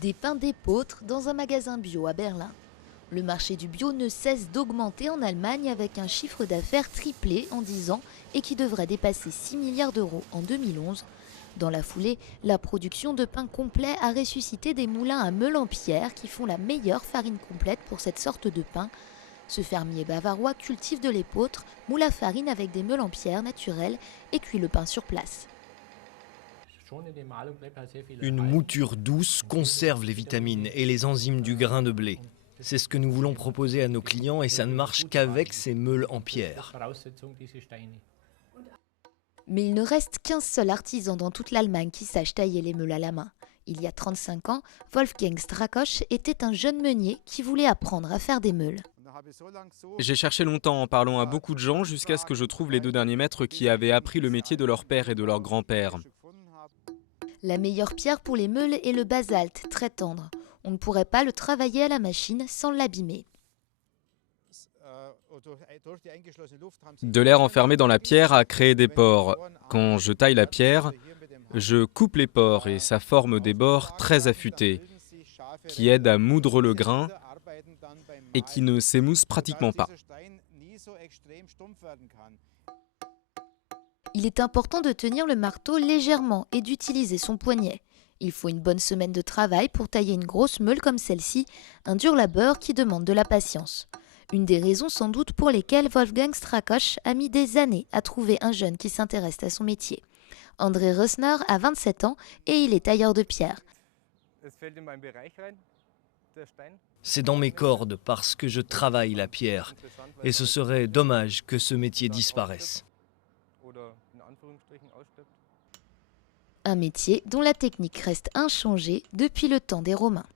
Des pains d'épeautre dans un magasin bio à Berlin. Le marché du bio ne cesse d'augmenter en Allemagne avec un chiffre d'affaires triplé en 10 ans et qui devrait dépasser 6 milliards d'euros en 2011. Dans la foulée, la production de pain complet a ressuscité des moulins à meules en pierre qui font la meilleure farine complète pour cette sorte de pain. Ce fermier bavarois cultive de l'épeautre, moule à farine avec des meules en pierre naturelles et cuit le pain sur place. Une mouture douce conserve les vitamines et les enzymes du grain de blé. C'est ce que nous voulons proposer à nos clients et ça ne marche qu'avec ces meules en pierre. Mais il ne reste qu'un seul artisan dans toute l'Allemagne qui sache tailler les meules à la main. Il y a 35 ans, Wolfgang Strakosch était un jeune meunier qui voulait apprendre à faire des meules. J'ai cherché longtemps en parlant à beaucoup de gens jusqu'à ce que je trouve les 2 derniers maîtres qui avaient appris le métier de leur père et de leur grand-père. La meilleure pierre pour les meules est le basalte, très tendre. On ne pourrait pas le travailler à la machine sans l'abîmer. De l'air enfermé dans la pierre a créé des pores. Quand je taille la pierre, je coupe les pores et ça forme des bords très affûtés qui aident à moudre le grain et qui ne s'émoussent pratiquement pas. Il est important de tenir le marteau légèrement et d'utiliser son poignet. Il faut une bonne semaine de travail pour tailler une grosse meule comme celle-ci, un dur labeur qui demande de la patience. Une des raisons sans doute pour lesquelles Wolfgang Strakosch a mis des années à trouver un jeune qui s'intéresse à son métier. André Rössner a 27 ans et il est tailleur de pierre. C'est dans mes cordes parce que je travaille la pierre et ce serait dommage que ce métier disparaisse. Un métier dont la technique reste inchangée depuis le temps des Romains.